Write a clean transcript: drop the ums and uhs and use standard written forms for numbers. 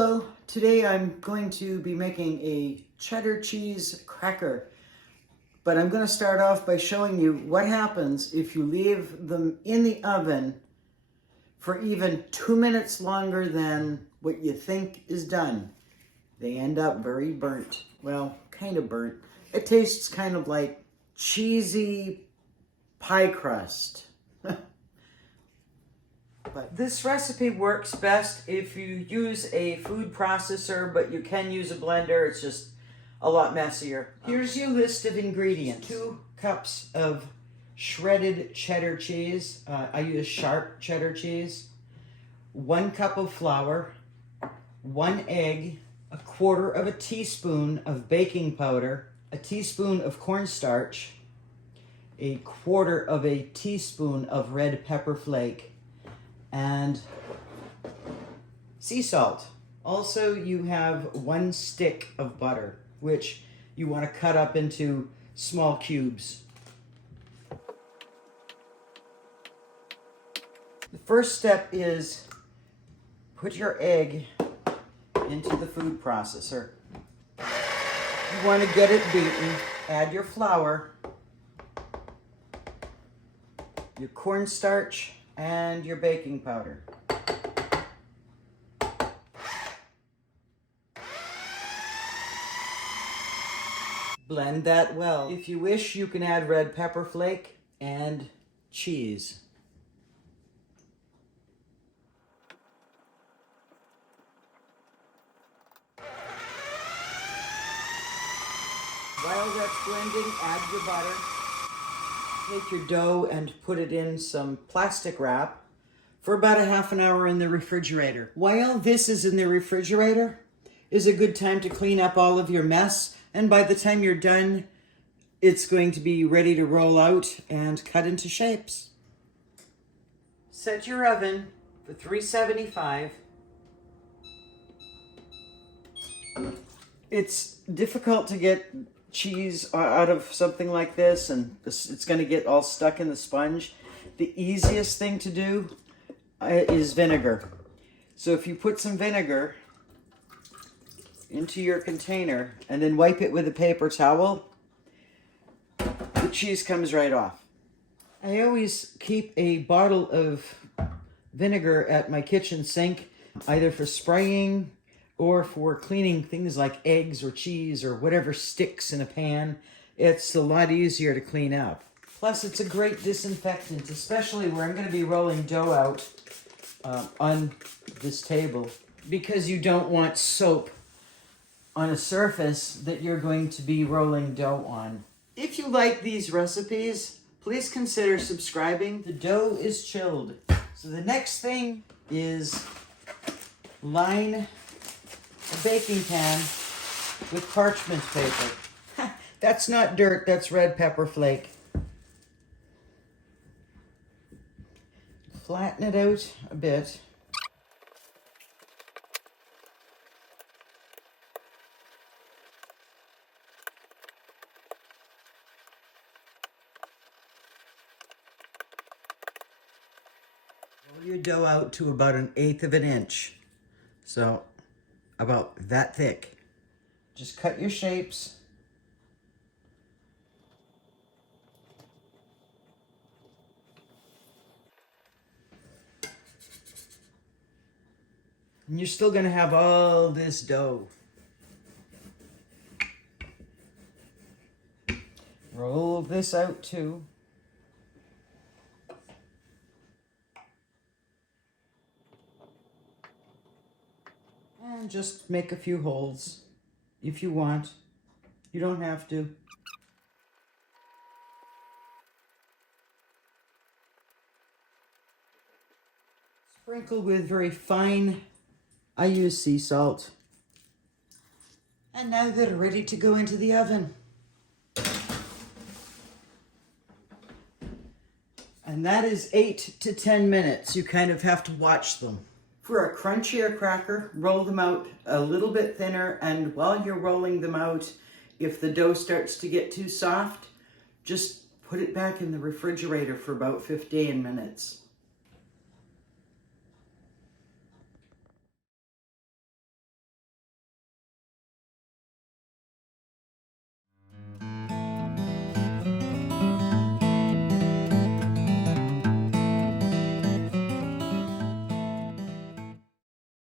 Hello, today I'm going to be making a cheddar cheese cracker, but I'm going to start off by showing you what happens if you leave them in the oven for even 2 minutes longer than what you think is done. They end up very burnt. Well, kind of burnt. It tastes kind of like cheesy pie crust. But this recipe works best if you use a food processor, but you can use a blender. It's just a lot messier. Here's your list of ingredients. 2 cups of shredded cheddar cheese. I use sharp cheddar cheese. 1 cup of flour. 1 egg. 1/4 teaspoon of baking powder. 1 teaspoon of cornstarch. 1/4 teaspoon of red pepper flake. And sea salt. Also, you have 1 stick of butter, which you want to cut up into small cubes. The first step is put your egg into the food processor. You want to get it beaten. Add your flour, your cornstarch, and your baking powder. Blend that well. If you wish, you can add red pepper flake and cheese. While that's blending, add your butter. Take your dough and put it in some plastic wrap for about a half an hour in the refrigerator. While this is in the refrigerator is a good time to clean up all of your mess, and by the time you're done, it's going to be ready to roll out and cut into shapes. Set your oven for 375. It's difficult to get cheese out of something like this, and it's going to get all stuck in the sponge. The easiest thing to do is vinegar. So if you put some vinegar into your container and then wipe it with a paper towel, the cheese comes right off. I always keep a bottle of vinegar at my kitchen sink, either for spraying or for cleaning things like eggs or cheese or whatever sticks in a pan. It's a lot easier to clean up. Plus, it's a great disinfectant, especially where I'm going to be rolling dough out on this table, because you don't want soap on a surface that you're going to be rolling dough on. If you like these recipes, please consider subscribing. The dough is chilled. So the next thing is line a baking pan with parchment paper. That's not dirt, that's red pepper flake. Flatten it out a bit. Roll your dough out to about 1/8 inch. So about that thick. Just cut your shapes. And you're still going to have all this dough. Roll this out too. And just make a few holes if you want. You don't have to. Sprinkle with very fine, I use sea salt. And now they're ready to go into the oven. And that is 8 to 10 minutes. You kind of have to watch them. For a crunchier cracker, roll them out a little bit thinner, and while you're rolling them out, if the dough starts to get too soft, just put it back in the refrigerator for about 15 minutes.